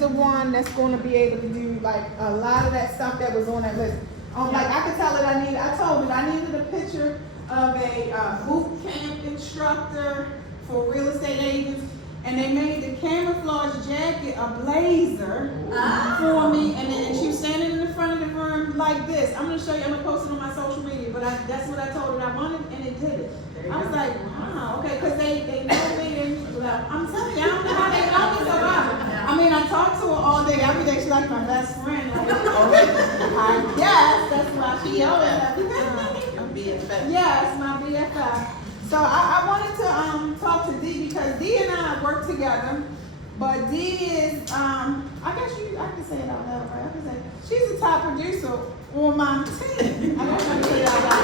the one that's going to be able to do like a lot of that stuff that was on that list. Like I could tell it I told it I needed a picture of a boot camp instructor for real estate agents, and they made the camouflage jacket a blazer for me, and she was standing in the front of the room like this. I'm gonna show you. I'm gonna post it on my social media, but that's what I told her I wanted, and it did it. I was like, wow, okay, because they know me, and I'm telling you, I don't know how they know me so well. I mean, I talk to her all day, every day. She's like my best friend. Like, I guess that's why she knows everything. Yes, my BFF. So I wanted to talk to Dee because Dee and I work together, but Dee is I can say it out loud, right? I can say she's the top producer on my team. I don't want to say it out loud.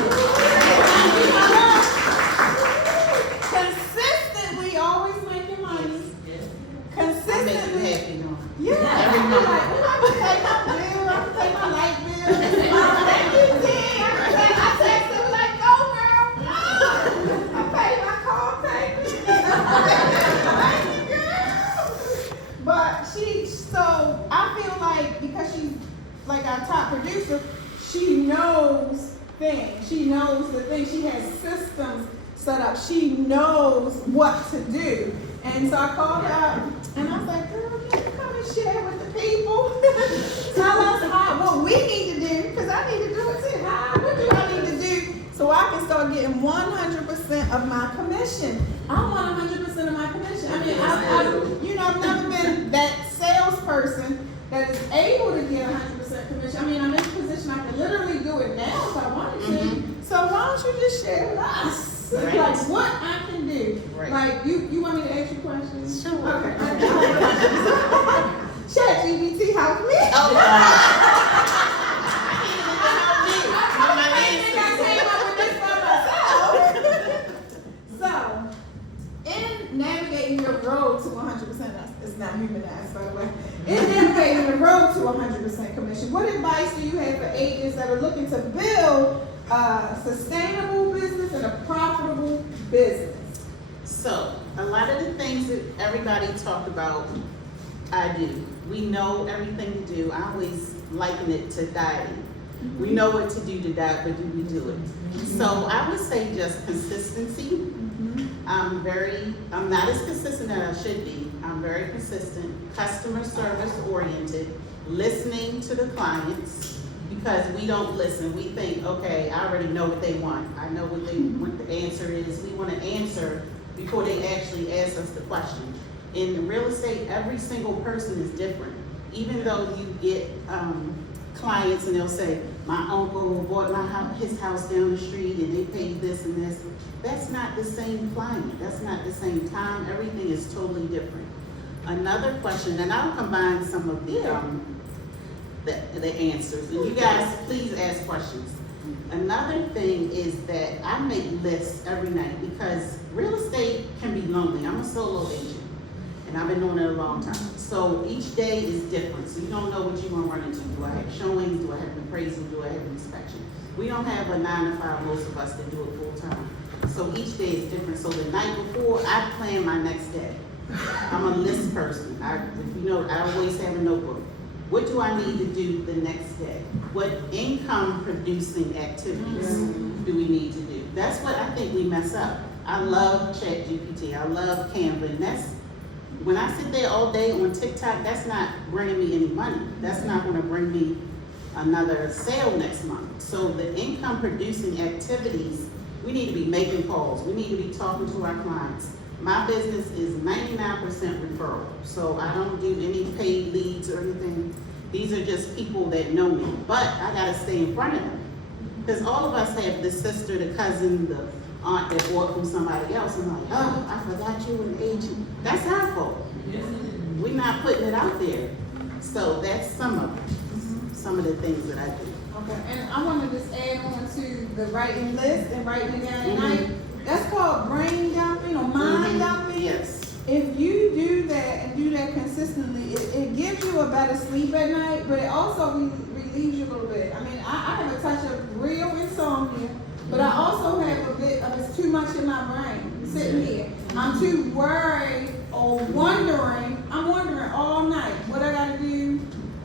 Consistently, always making money. Consistently. Happy, no? Yeah. Every month. I can pay my bill. I can pay my light bill. Thank you, Dee. I text her like, go girl. I pay my car payment. Thank you, girl. But so I feel like because she's like our top producer, she knows things. She knows the things. She has systems set up. She knows what to do. And so I called her up and I was like, girl, can you come and share with the people? Tell us what we need to do, because I need to do it too. What do I need to do so I can start getting 100% of my commission? I want 100% of my commission. I mean, I've never been that salesperson that is able to get 100% commission. I mean, I'm in a position I can literally do it now if I wanted to. So why don't you just share with us? Right. Like what I can do. Right. Like you want me to ask you questions? Sure. Okay. ChatGPT help me. Oh, So, in navigating your road to 100%, it's not humanized by the way. In navigating the road to 100% commission, what advice do you have for agents that are looking to build a sustainable business and a profitable business? So, a lot of the things that everybody talked about, I do. We know everything to do. I always liken it to dieting. Mm-hmm. We know what to do to diet, but do we do it? Mm-hmm. So I would say just consistency. Mm-hmm. I'm not as consistent as I should be. I'm very consistent, customer service oriented, listening to the clients. Because we don't listen. We think, okay, I already know what they want. I know what the answer is. We want to answer before they actually ask us the question. In real estate, every single person is different. Even though you get clients and they'll say, my uncle bought his house down the street and they paid this and this. That's not the same client. That's not the same time. Everything is totally different. Another question, and I'll combine some of the answers. And you guys, please ask questions. Another thing is that I make lists every night because real estate can be lonely. I'm a solo agent and I've been doing it a long time. So each day is different. So you don't know what you're going to run into. Do I have showings? Do I have an appraisal? Do I have an inspection? We don't have a 9 to 5, most of us that do it full time. So each day is different. So the night before, I plan my next day. I'm a list person. I always have a notebook. What do I need to do the next day? What income producing activities do we need to do? That's what I think we mess up. I love ChatGPT. I love Canva. And that's, when I sit there all day on TikTok, that's not bringing me any money. That's not going to bring me another sale next month. So the income producing activities, we need to be making calls. We need to be talking to our clients. My business is 99% referral, so I don't do any paid leads or anything. These are just people that know me, but I gotta stay in front of them. Because all of us have the sister, the cousin, the aunt that bought from somebody else. I'm like, oh, I forgot you an agent. That's our fault. We're not putting it out there. So that's some of it, some of the things that I do. Okay, and I want to just add on to the writing list and writing it down at night. That's called brain dumping or mind dumping. Yes. If you do that and do that consistently, it gives you a better sleep at night, but it also relieves you a little bit. I mean, I have a touch of real insomnia, but I also have a bit of it's too much in my brain sitting here. I'm too worried or wondering I'm wondering all night what I gotta do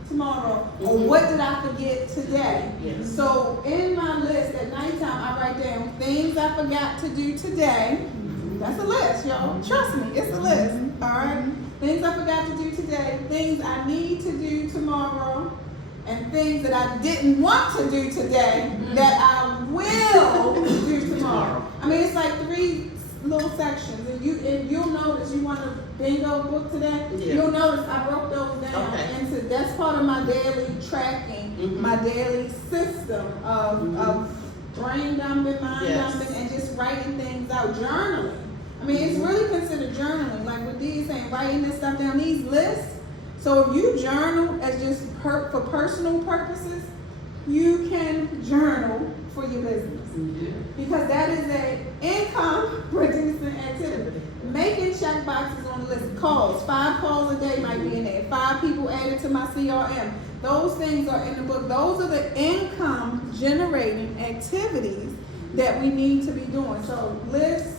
tomorrow, or what did I forget today? Yes. So in my list at nighttime, I write down things I forgot to do today. That's a list, y'all. Trust me, it's a list. All right. Things I forgot to do today, things I need to do tomorrow, and things that I didn't want to do today that I will do tomorrow. I mean, it's like 3 little sections, and you'll notice you want a bingo book today. Yeah. You'll notice I broke those down into that's part of my daily tracking, my daily system of brain dumping, mind dumping, and just writing things out, journaling. I mean, it's really considered journaling, like what Dee is saying, writing this stuff down, these lists. So if you journal as just for personal purposes, you can journal for your business. Because that is an income producing activity. Making check boxes on the list. Calls, 5 calls a day might be in there. 5 people added to my CRM. Those things are in the book. Those are the income generating activities that we need to be doing. So list,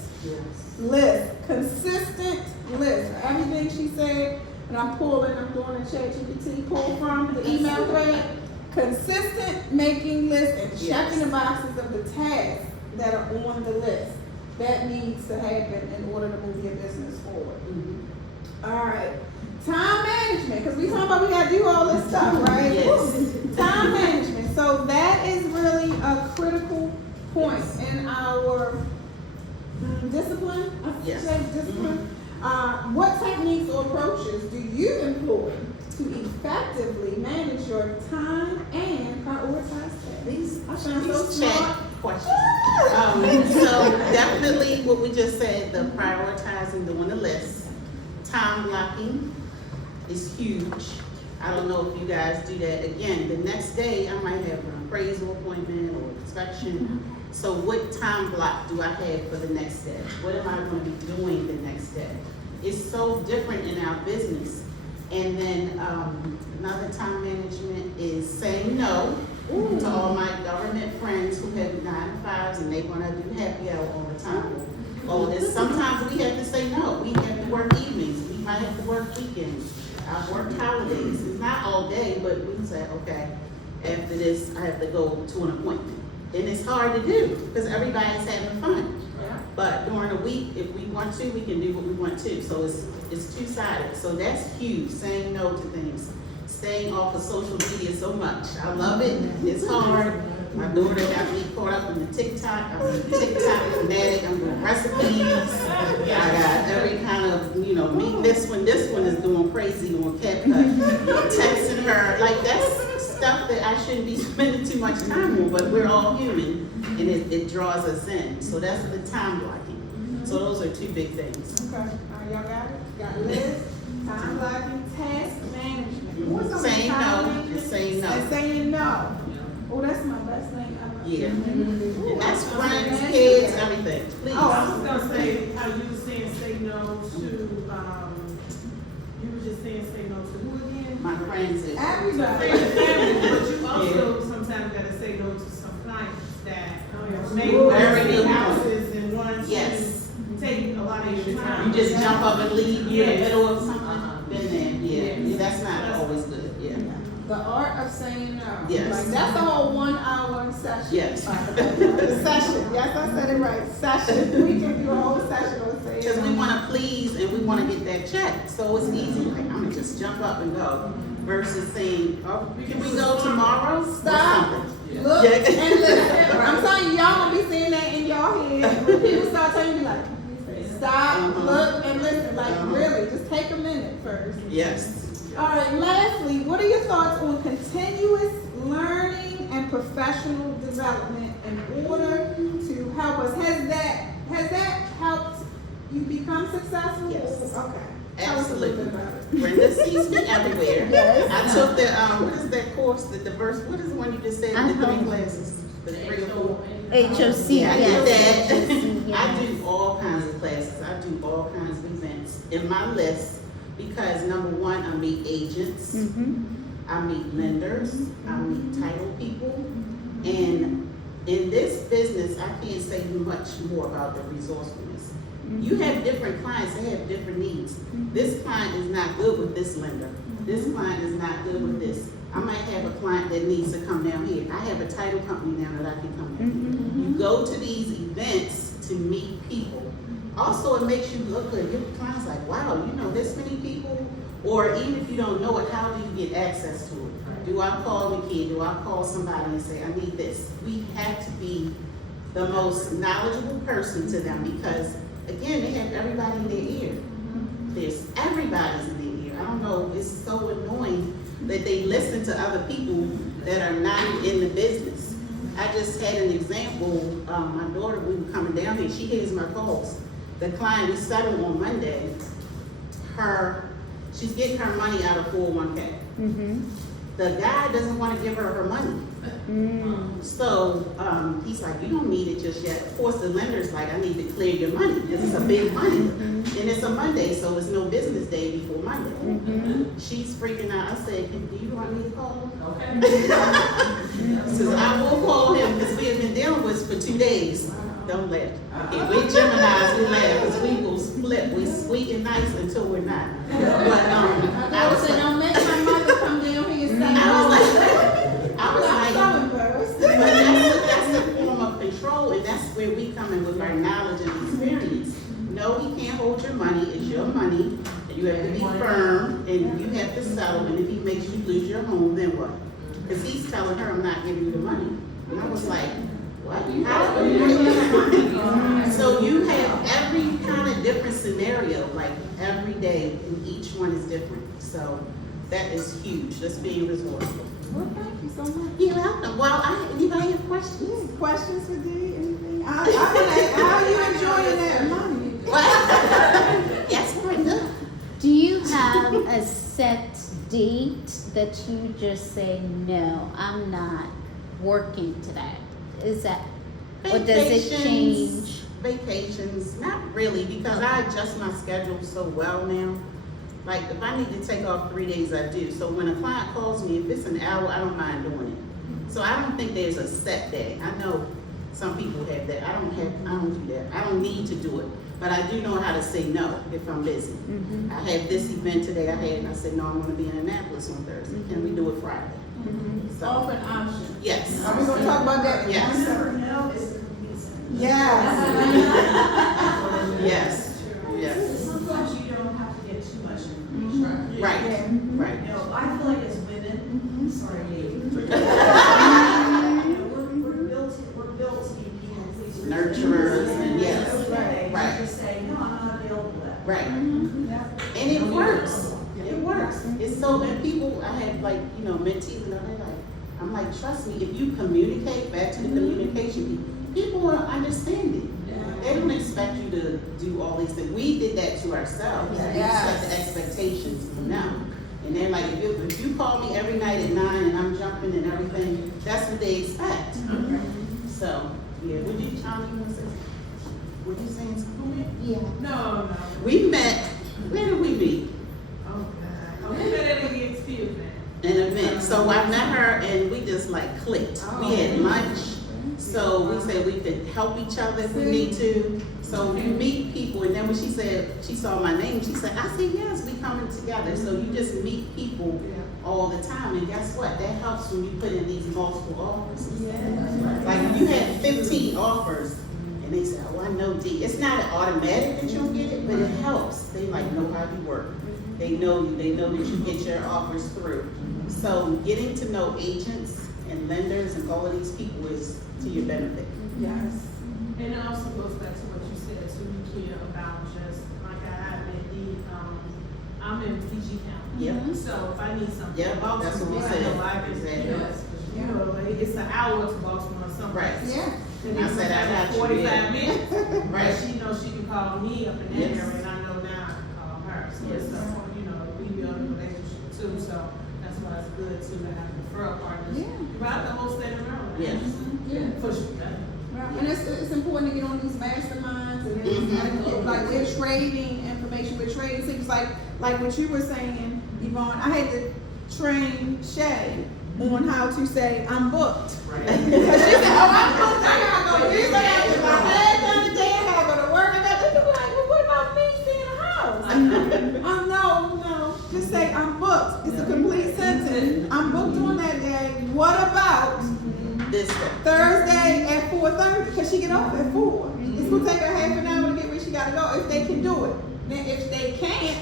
consistent list. Everything she said, and I'm doing a ChatGPT pull from the email thread. Consistent making lists and checking the boxes of the tasks that are on the list. That needs to happen in order to move your business forward. All right. Time management, because we talking about we got to do all this stuff, right? Yes. Time management. So that is really a critical point in our discipline. Discipline. What techniques or approaches do you employ to effectively manage your time and prioritize that? These smart. chat questions. So definitely what we just said, the prioritizing, doing the list. Time blocking is huge. I don't know if you guys do that. Again, the next day I might have an appraisal appointment or inspection. So what time block do I have for the next day? What am I going to be doing the next day? It's so different in our business. And then another time management is saying no to all my government friends who have 9-to-5s and they want to do happy hour all the time. Sometimes we have to say no. We have to work evenings. We might have to work weekends. I've worked holidays. It's not all day, but we can say, okay, after this, I have to go to an appointment. And it's hard to do because everybody's having fun. But during the week, if we want to, we can do what we want to. So it's two-sided. So that's huge, saying no to things. Staying off of social media so much. I love it. It's hard. My daughter got me caught up in the TikTok. I'm a TikTok fanatic. I'm doing recipes. I got every kind of, meet this one. This one is doing crazy on CapCut. Texting her. Like, that's stuff that I shouldn't be spending too much time on, but we're all human. And it draws us in. So that's the time blocking. So those are 2 big things. Okay. All right, y'all got it? Got list, time blocking, task management. Saying no. Just saying no. And saying no. Oh, that's my best thing ever. Yeah. And that's friends, kids, everything. Please. Oh, I was gonna say how you were saying say no to you were just saying say no to who again? My friends is. Everybody. But you also sometimes gotta say no to some clients that may Very buy good. houses and want Yes. to take a lot of your time. You just jump up and leave in the Yes. middle of something. Been there. Yeah. That's not always good. Yeah. The art of saying no. Yes. Like, that's a whole 1 hour session. Yes. Session. Yes, I said it right. Session. We can do a whole session on saying Because no. we want to please and we want to get that check. So it's easy. Like, I'm going to just jump up and go. Versus saying, oh, can we go tomorrow? Stop. Look and listen. I'm telling you, y'all gonna be seeing that in y'all head. When people start telling you, like, stop, look, and listen. Like, really, just take a minute first. Yes. All right, lastly, what are your thoughts on continuous learning and professional development in order to help us? Has that helped you become successful? Yes. Okay. Tell us a little bit about it. Brenda sees me everywhere. Yes. I took the, what is that course, the diverse, what is the one you just said, the 3 classes? The 3 or 4? HOC, Yeah, I did yes. that. I do all kinds of classes. I do all kinds of events in my list because number 1, I meet agents, I meet lenders, I meet title people, and in this business, I can't say much more about the resourcefulness. You have different clients, they have different needs. This client is not good with this lender. This client is not good with this. I might have a client that needs to come down here. I have a title company now that I can come down here. You go to these events to meet people. Also, it makes you look good. Your client's like, wow, you know this many people? Or even if you don't know it, how do you get access to it? Do I call Nakia? Do I call somebody and say, I need this? We have to be the most knowledgeable person to them because, again, they have everybody in their ear. There's everybody's in their ear. I don't know, it's so annoying that they listen to other people that are not in the business. I just had an example, my daughter, we were coming down here, she hears my calls. The client we settled on Monday, she's getting her money out of 401k. The guy doesn't want to give her money. So he's like, you don't need it just yet. Of course, the lender's like, I need to clear your money because it's a big money. And it's a Monday, so it's no business day before Monday. She's freaking out. I said, do you want me to call him? Okay. Says, I will call him because we have been dealing with this for 2 days. Don't laugh. Okay, we're Geminis, we laugh because we will split. We sweet and nice until we're not. But I was like, don't let my mother come down here and say, I was like, but that's a form of control, and that's where we come in with our knowledge and experience. No, he can't hold your money. It's your money. And you have to be firm, and you have to settle. And if he makes you lose your home, then what? Because he's telling her, I'm not giving you the money. And I was like, what? So you have every kind of different scenario, like every day, and each one is different. So that is huge. Just being resourceful. Well, thank you so much. You're welcome. Well, anybody have questions? Questions for Dee? Anything? How are you enjoying that money? Yes, Brenda. Do you have a set date that you just say, no, I'm not working today? Is that, or does it change? Vacations, not really, because I adjust my schedule so well now. Like, if I need to take off 3 days, I do. So when a client calls me, if it's an hour, I don't mind doing it. So I don't think there's a set day. I know some people have that. I don't do that. I don't need to do it. But I do know how to say no if I'm busy. I had this event today and I said, no, I'm gonna be in Annapolis on Thursday. Can we do it Friday? So, Offer an option. yes. Are we gonna talk about that? Yes. Yes. Yes. Yes. Sometimes you don't have to get too much information. Right. Yeah. Right. You know, I feel like as women, sorry, you know, we're built to be people pleasers. Nurturers and yes. Okay, Right. you just say, no, I'm not available that. Right. And it works. It works. It's so, and people, I have like, you know, mentees and they're like, I'm like, trust me, if you communicate back to the communication, people will understand it. They don't expect you to do all these things. We did that to ourselves. We set the expectations from them. And they're like, if you call me every night at 9 and I'm jumping and everything, that's what they expect. So, yeah, would you, Tom, you want to say something? Were you saying something? Yeah. No. We met, where did we meet? Oh, God. We met at the eXp event. An event. So I met her and we just like clicked. We had lunch. So we said we could help each other if we need to. So you meet people, and then when she said, she saw my name, she said, I said, yes, we coming together. So you just meet people all the time, and guess what? That helps when you put in these multiple offers. Like when you have 15 offers, and they say, oh, I know Dee. It's not automatic that you'll get it, but it helps. They like know how you work. They know you, they know that you get your offers through. So getting to know agents and lenders and all of these people is to your benefit. Yes. And it also goes back to what you said to Nakia about just, like I met Dee, I'm in PG County. Yep. So if I need something. Yep, that's what we said. Exactly. You know, it's an hour to Baltimore or something. Right. Yeah. And I it's said I got you, 45 yeah. minutes. Right. But she knows she can call me up in that Yes. area, and I know now I can call her. So Yes. it's, you know, we build a relationship too, so that's why it's good too to have referral partners. Yeah. Throughout the whole state of Maryland. Yes. Yeah. For sure. Right. And it's important to get on these masterminds and it's like we're trading information, we're trading things like what you were saying, Yvonne. I had to train Shay on how to say I'm booked. Right. Because she said, oh, I'm booked, I gotta go here, I gotta get my head done today, I gotta go to work, I gotta do like, booked. It's a complete sentence. I'm booked on that day. What about This day. Thursday at 4:30? Because she get off at 4. It's gonna take her half an hour to get where she gotta go if they can do it. Then if they can't,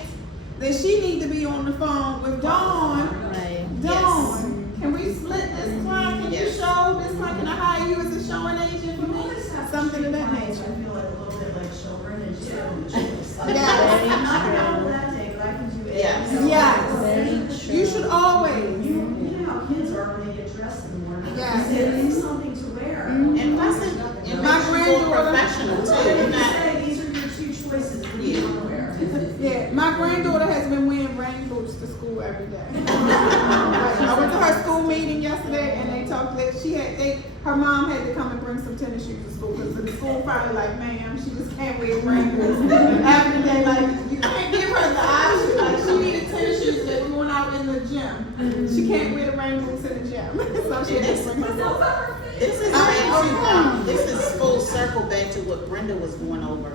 then she need to be on the phone with Dawn. Right. Dawn, can we split this time? Can you Yes. show this time? Can I hire you as a showing agent for You me? always have to Something of treat that clients, nature. I feel like a little bit like children and just tell them the choice. Yes. I'm not on that day, but I can do it. Yes. Yes. Very You should always. You know how kids are when they get dressed in the morning. Yes. You say, "Pick something to wear." And plus it My makes you more granddaughter- professional too. You You're not, say, these are your two choices, what do you want to wear? Yeah, my granddaughter has been wearing rain boots to school every day. I went to her school meeting yesterday and they talked that her mom had to come and bring some tennis shoes to school because the school probably like, ma'am, she just can't wear rain boots every day. Like, you can't give her the option. Like, she needed tennis shoes that were going out in the gym. She can't wear the rain boots in the gym. So she had to bring her boots. this is this is full circle back to what Brenda was going over.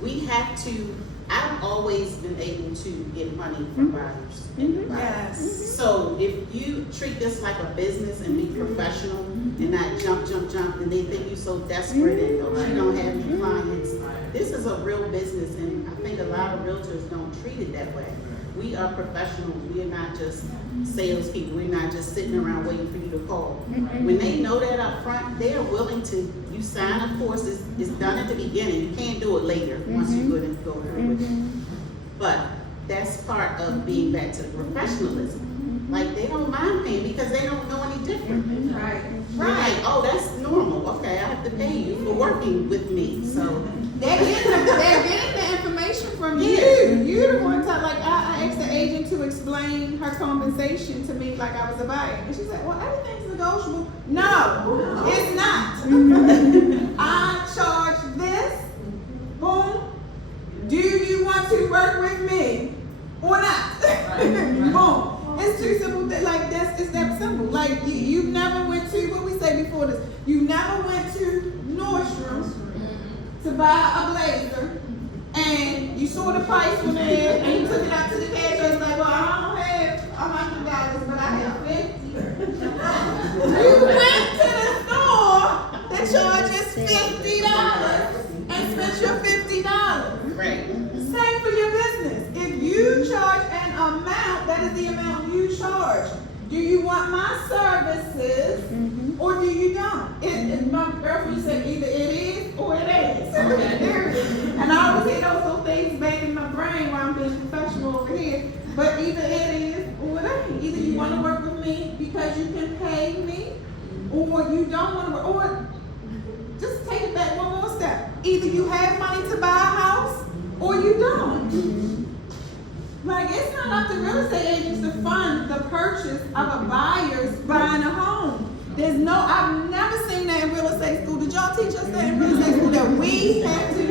We have to, I've always been able to get money from buyers. Yes. So if you treat this like a business and be professional and not jump, and they think you're so desperate and or you don't have any clients, this is a real business and I think a lot of realtors don't treat it that way. We are professionals. We are not just salespeople. We're not just sitting around waiting for you to call. When they know that up front, they are willing to, you sign a course, it's done at the beginning. You can't do it later once you go through with it. But that's part of being back to the professionalism. Like they don't mind paying because they don't know any different. Right. They're like, oh, that's normal. Okay, I have to pay you for working with me. So They're getting the information from you. You're the one time, like, I asked the agent to explain her compensation to me like I was a buyer. And she said, well, everything's negotiable. No, it's not. I charge this. Boom. Do you want to work with me or not? Boom. It's too simple. Like, it's that simple. Like, you never went to, what we say before this, you never went to Nordstrom to buy a blazer, and you saw the price on there, and you took it out to the cash register, like, well, I don't have $100, but I have $50. You went to the store that charges $50 and spent your $50. right. Same for your business. If you charge an amount, that is the amount you charge. Do you want my services or do you don't? My girlfriend said either it is or it ain't. And I always hear those little things back in my brain while I'm being professional over here. But either it is or it ain't. Either you want to work with me because you can pay me, or you don't want to work. Or just take it back one more step. Either you have money to buy a house or you don't. Like, it's not up to real estate agents to fund the purchase of a buyer's buying a home. I've never seen that in real estate school. Did y'all teach us that in real estate school? That we have to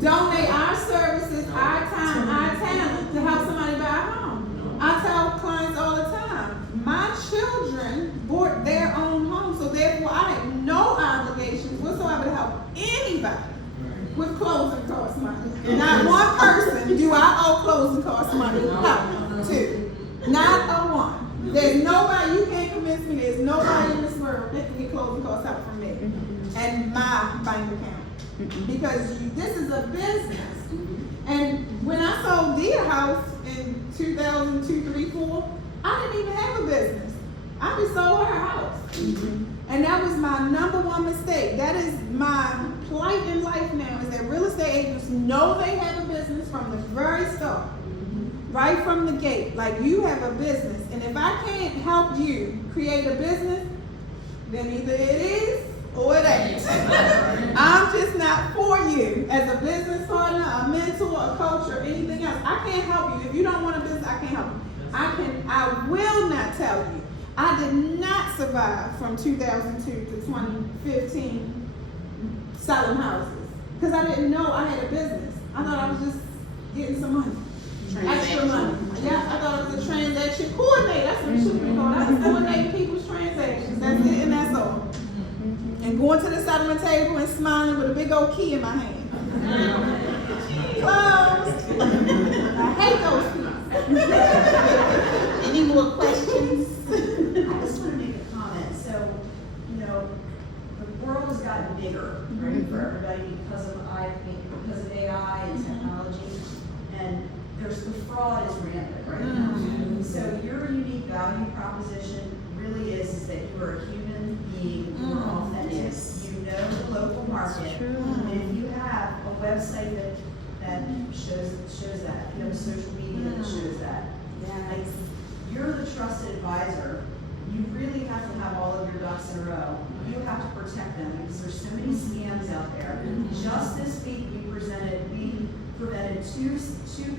donate our services, our time, our talent to help somebody buy a home. I tell clients all the time, my children bought their own home, so therefore I had no obligations whatsoever to help anybody with closing costs money. Not one person do I owe closing costs money help to. Not a one. There's nobody, you can't convince me, there's nobody in this world that can get closing costs help from me and my bank account. Because this is a business. And when I sold Dee a house in 2002, 3, 4, I didn't even have a business. I just sold her a house. And that was my number one mistake. That is my plight in life now, is that real estate agents know they have a business from the very start. Right from the gate. Like, you have a business. And if I can't help you create a business, then either it is or it ain't. I'm just not for you as a business partner, a mentor, a coach, or anything else. I can't help you. If you don't want a business, I can't help you. I will not tell you. I did not survive from 2002 to 2015 selling houses because I didn't know I had a business. I thought I was just getting some money, extra money. Yeah, I thought it was a transaction coordinator. That's what it should be called. I was coordinating people's transactions. That's it, and that's all. And going to the settlement table and smiling with a big old key in my hand. Closed. I hate those keys. website that shows that. You have social media that shows that. Like, you're the trusted advisor. You really have to have all of your ducks in a row. You have to protect them because there's so many scams out there. Just this week, we prevented two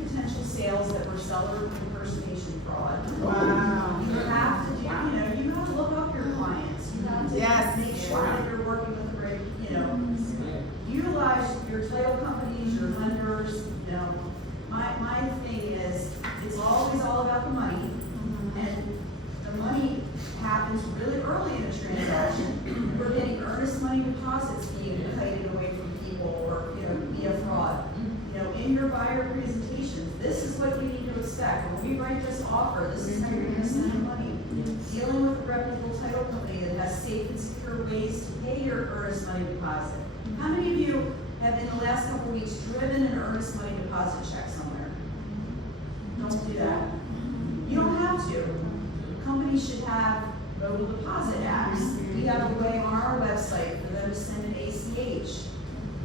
potential sales that were seller impersonation fraud. Wow. You have to do, you have to look up your clients. You have to make sure that you're working with the right, utilize your title companies, your lenders, My thing is, it's always all about the money, and the money happens really early in a transaction. We're getting earnest money deposits being kited away from people or, via fraud. In your buyer presentations, this is what you need to expect. When we write this offer, this is how you're gonna send your money. Dealing with a reputable title company that has safe and secure ways to pay your earnest money deposit. How many of you have in the last couple of weeks driven an earnest money deposit check somewhere? Don't do that. You don't have to. Companies should have mobile deposit apps. We have a way on our website for them to send an ACH.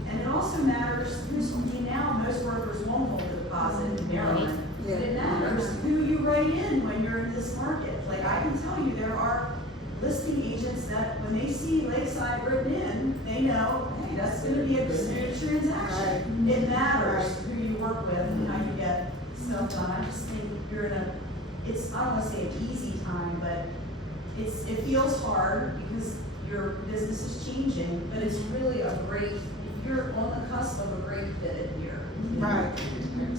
And it also matters now most workers won't hold the deposit in Maryland. But it matters who you write in when you're in this market. Like, I can tell you there are listing agents that when they see Lakeside written in, they know, hey, that's going to be a smooth transaction. It matters who you work with and how you get stuff done. I just think you're in I don't want to say an easy time, but it feels hard because your business is changing, but it's really you're on the cusp of a great pivot here. Right.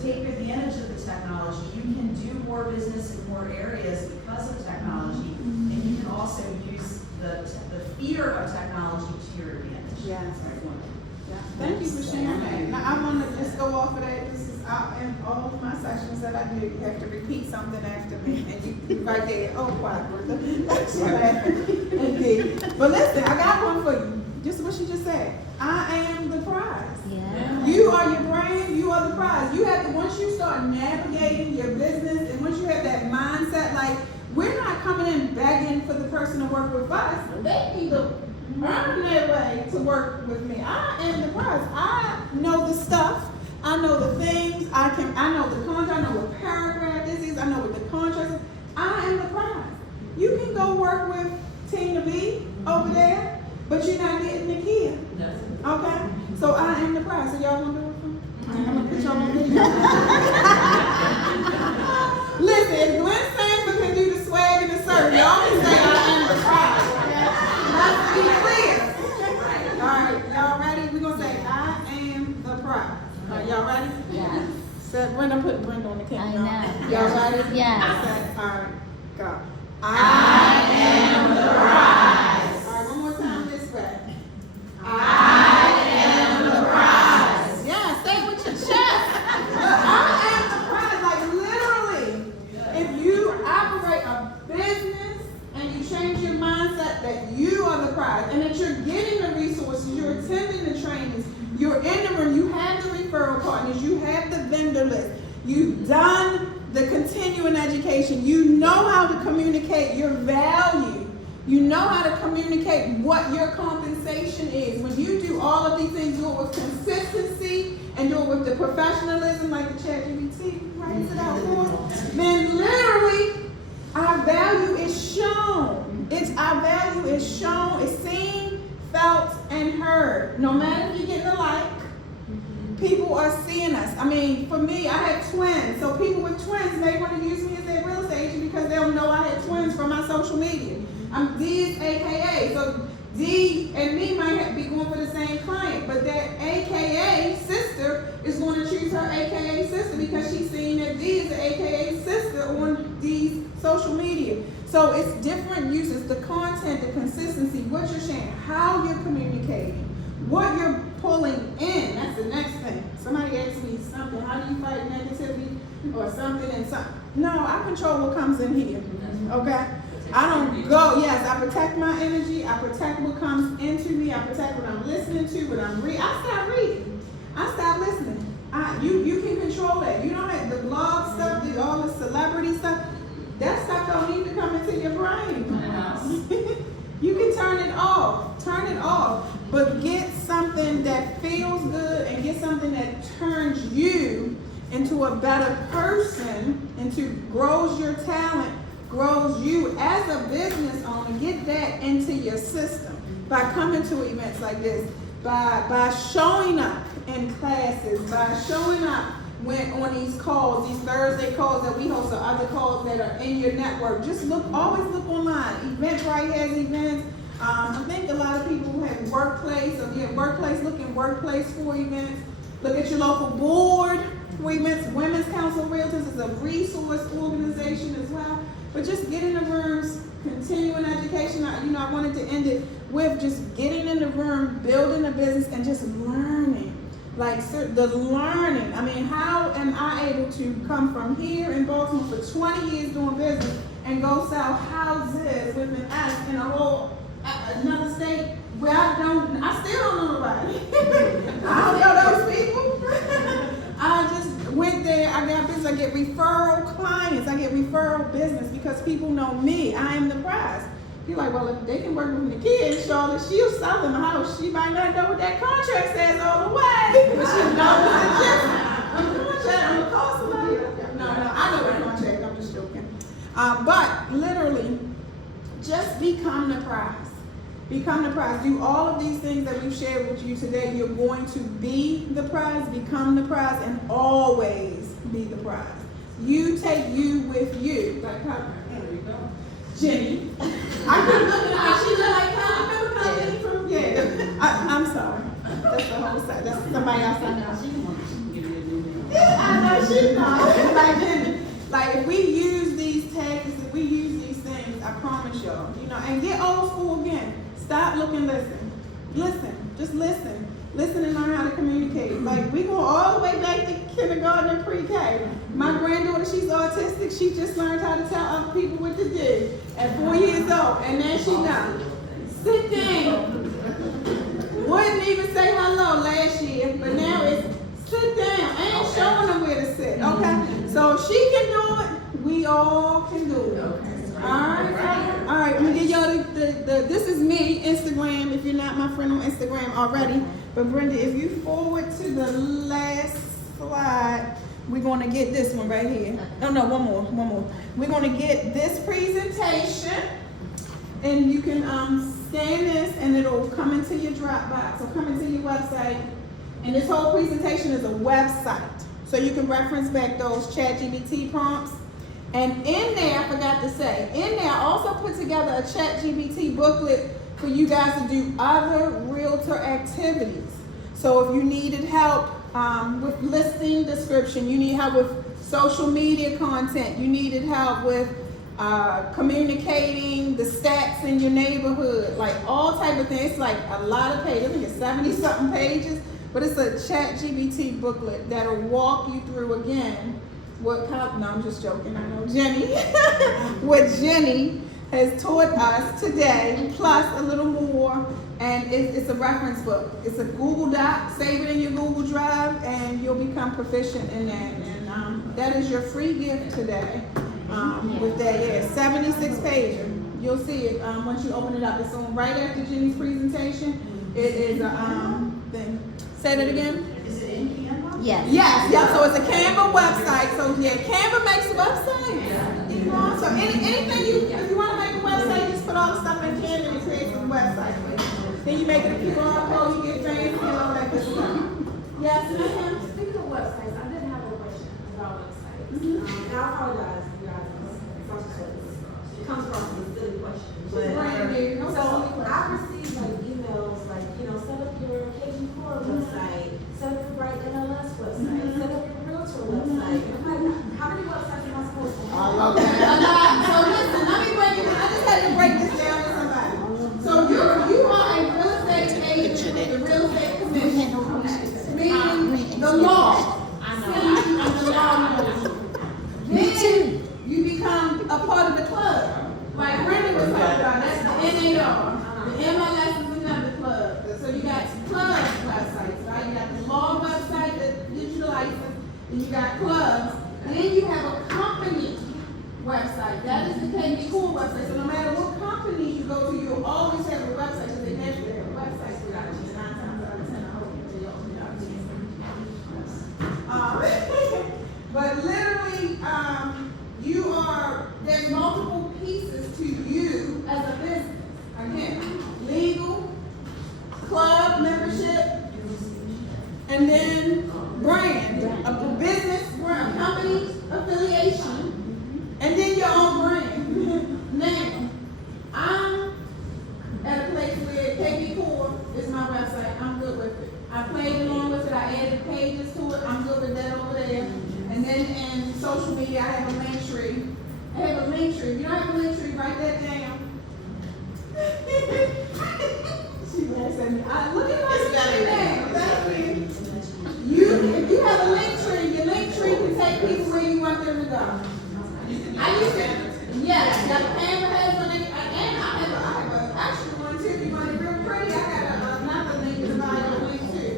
Take advantage of the technology. You can do more business in more areas because of technology, and you can also use the fear of technology to your advantage. Yes. Yeah. Thank you for sharing that. Now, I want to just go off of that. This is in all of my sessions that I do. You have to repeat something after me, and you right there. Oh, quiet, Bertha. That's what happened. Indeed. But listen, I got one for you. Just what she just said. I am the prize. Yeah. You are your brain. You are the prize. You have to, once you start navigating your business, and once you have that mindset, like, we're not coming in begging for the person to work with us. They need to earn their way to work with me. I am the prize. I know the stuff. I know the things. I know the contract. I know what paragraph this is. I know what the contract is. I am the prize. You can go work with Tina B over there, but you're not getting Nakia. Okay? So I am the prize. So y'all gonna do it for me? I'm gonna put y'all on video. Listen, if Glenn Sanford can do the swag and the surf, y'all can say I am the prize. Okay? Let's be clear. All right, y'all ready? We're gonna say I am the prize. All right, y'all ready? Yeah. So Brenda, put Brenda on the camera. I know. Y'all ready? Yes. Okay, all right, go. I am the prize. All right, one more time this way. I am the prize. Yeah, say it with your chest. I am the prize. Like, literally, if you operate a business and you change your mindset that you are the prize and that you're getting the resources, you're attending the trainings, you're in the room, you have the referral partners, you have the vendor list, you've done the continuing education, you know how to communicate your value, you know how to communicate what your compensation is. When you do all of these things, do it with consistency and do it with the professionalism like the ChatGPT writes it out for us, then literally our value is shown. Our value is shown, it's seen, felt, and heard. No matter if you're getting a like, people are seeing us. I mean, for me, I had twins. So people with twins, they want to use me as their real estate agent because they'll know I had twins from my social media. I'm Dee's AKA. So Dee and me might be going for the same client, but that AKA sister is going to choose her AKA sister because she's seeing that Dee is the AKA sister on Dee's social media. So it's different uses, the content, the consistency, what you're sharing, how you're communicating, what you're pulling in. That's the next thing. Somebody asked me something, how do you fight negativity or something and something? No, I control what comes in here, okay? I don't go, yes, I protect my energy, I protect what comes into me, I protect what I'm listening to, what I'm reading. I stop reading, I stop listening. You can control that. You don't have the blog stuff, all the celebrity stuff. That stuff don't need to come into your brain. You can turn it off, but get something that feels good and get something that turns you into a better person, grows your talent, grows you as a business owner, get that into your system by coming to events like this, by showing up in classes, by showing up on these calls, these Thursday calls that we host, or other calls that are in your network. Just always look online. Eventbrite has events. I think a lot of people have workplace, or yeah, workplace, look in workplace for events. Look at your local board for events. Women's Council of Realtors is a resource organization as well. But just get in the rooms, continuing education. I wanted to end it with just getting in the room, building a business, and just learning. Like the learning. I mean, how am I able to come from here in Baltimore for 20 years doing business and go sell houses with an S in another state where I still don't know nobody. I don't know those people. I just went there, I got business, I get referral clients, I get referral business because people know me. I am the prize. You're like, well, if they can work with Nakia in Charlotte, she'll sell them a house. She might not know what that contract says all the way, but she knows the contract. I'm gonna call somebody. No, I know the contract. I'm just joking. But literally, just become the prize. Become the prize. Do all of these things that we've shared with you today. You're going to be the prize, become the prize, and always be the prize. You take you with you. Like how? There we go. Jenny. I keep looking at her. She look like her. Remember Company from? Yeah. I'm sorry. That's the whole side. That's somebody else I know. She can give you a new name. Yeah, I know she knows. Like Jenny. Like if we use these tags, if we use these things, I promise y'all, and get old school again. Stop, look, and listen. Listen. Just listen. Listen and learn how to communicate. Like we go all the way back to kindergarten and pre-K. My granddaughter, she's autistic. She just learned how to tell other people what to do at 4 years old, and now she knows. Sit down. Wouldn't even say hello last year, but now it's sit down. I ain't showing them where to sit. Okay, so she can do it. We all can do it. All right. I'm gonna give y'all this is me, Instagram, if you're not my friend on Instagram already. But Brenda, if you forward to the last slide, we're gonna get this one right here. Oh no, one more. We're gonna get this presentation, and you can scan this, and it'll come into your Dropbox or come into your website. And this whole presentation is a website, so you can reference back those ChatGPT prompts. And in there, I forgot to say, I also put together a ChatGPT booklet for you guys to do other realtor activities. So if you needed help with listing description, you need help with social media content, you needed help with communicating the stats in your neighborhood, like all type of things. It's like a lot of pages, I think it's 70-something pages, but it's a ChatGPT booklet that'll walk you through again I'm just joking, I know Jenny, what Jenny has taught us today, plus a little more, and it's a reference book. It's a Google Doc, save it in your Google Drive, and you'll become proficient in that, and that is your free gift today, with that, 76 pages. You'll see it once you open it up. It's on right after Jenny's presentation. It is a thing. Say that again. Is it in Canva? Yes. So it's a Canva website. So yeah, Canva makes a website. So anything if you want to make a website, just put all the stuff in Canva and it creates a website. Then you make it a QR code, you get fancy and all that good stuff. Yes, ma'am. Speaking of websites, I did have a question about websites. And I apologize, you guys. It comes across as a silly question. But, so I received emails set up your KG4 website, set up your Bright MLS website, set up your Realtor website. I'm like, how many websites am I supposed to have? So listen, let me break it. I just had to break this down to somebody. So you are a real estate agent with the real estate commission, meaning the law. The law. Then you become a part of the club. Like Brenda was talking about, that's the NAR. The MLS is another club. So you got club websites, right? You got the law website, the digital license, and you got clubs. And then you have a company website. That is the KG Cool website. So no matter what company you go to, you'll always have a website. So they naturally have a website for that. Look at my screen now, thank you. If you have a link tree, your link tree can take people where you want them to go. I used to, yes, Canva has a link, and I have an actual one too, if you want it real pretty, I got another link in the bio link too.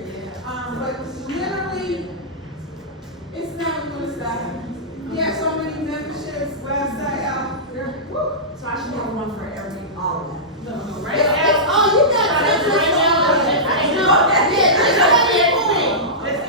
But literally, it's never gonna stop. Yeah, so many memberships, website out there, woo. So I should have one for all of them. Right now. Oh, you got templates right now. No, that's it. That's cool. Yeah, that's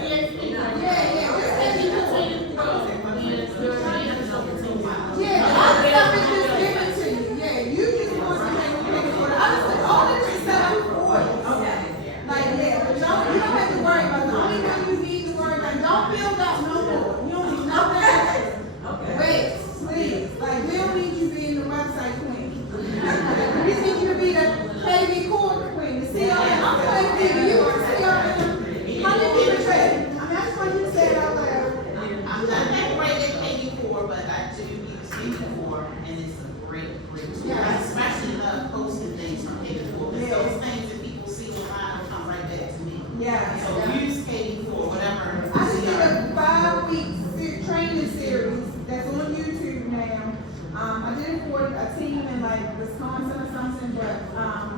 yeah, the other stuff is just given to you. Yeah, you just want to make a picture for the other stuff. All this is set up for you. Okay. Like, yeah, but you don't have to worry about it. The only thing you need to worry about, don't build up no more. You don't need nothing else. Okay. Wait, please. Like, we don't need you being the website queen. We just need you to be the KV core queen, the CRM. I'm playing TV, you are CRM. How did you trade? I mean, I just want you to say it out loud. I'm not that great at KV4, but I do use KV4, and it's a great tool. Yeah. I especially love posting things from KV4, because Yeah. those things that people see online will come right back to me. Yeah. So use KV4, whatever. I just did a 5-week training series that's on YouTube now. I did it for a team in like Wisconsin or something,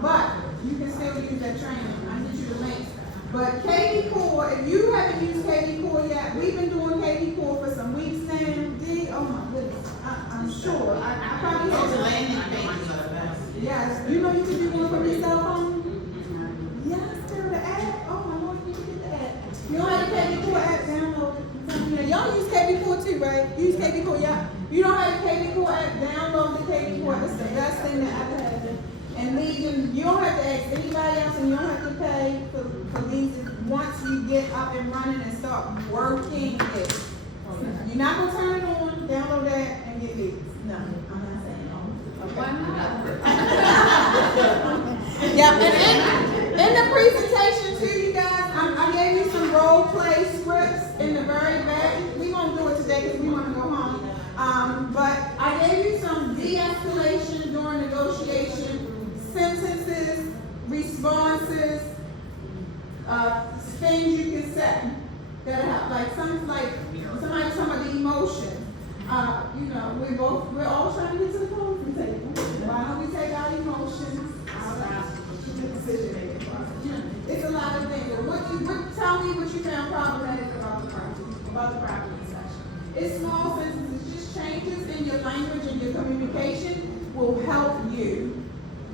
but you can still use that training. I get you the links. But KV Core, if you haven't used KV Core yet, we've been doing KV Core for some weeks now. Dee, oh my goodness, I'm sure. I probably Those have. landing pages are the best. Yes, you know you can do one from your cell phone. Yes, there the app. Oh my Lord, you can get the app. You don't have the KV Core app, download it. Y'all use KV Core too, right? You use KV Core, yeah. You don't have the KV Core app, download the KV Core. It's the best thing that ever happened. And Legion, you don't have to ask anybody else, and you don't have to pay for Legion once you get up and running and start working it. You're not gonna turn it on, download that, and get Legion. No, I'm not saying no. Okay. Yeah, and in the presentation too, you guys, I gave you some role play scripts in the very back. We won't do it today because we want to go home. But I gave you some de-escalation during negotiation sentences, responses, things you can say that have like somebody talking about the emotion. We're all trying to get to the closing table. Why don't we take our emotions out of the decision making process? It's a lot of things. Tell me what you found problematic about the property section. It's small sentences, just changes in your language and your communication will help you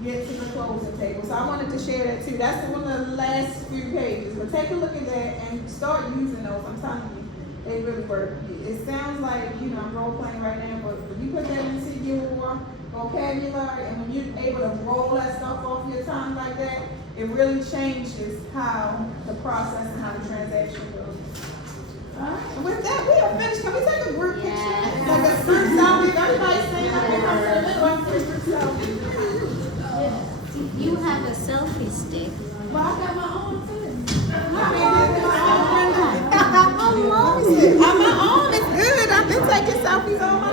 get to the closing table. So I wanted to share that too. That's one of the last few pages. But take a look at that and start using those. I'm telling you, they really work. It sounds like, I'm role playing right now, but when you put that into your vocabulary and when you're able to roll that stuff off your tongue like that, it really changes how the process and how the transaction goes. Alright, and with that, we are finished. Can we take a group picture? Yes. Like a group selfie? Everybody stand up and come to the middle and take a group selfie. You have a selfie stick. Well, I got my own too. How long is it? My own is good. I've been taking selfies all my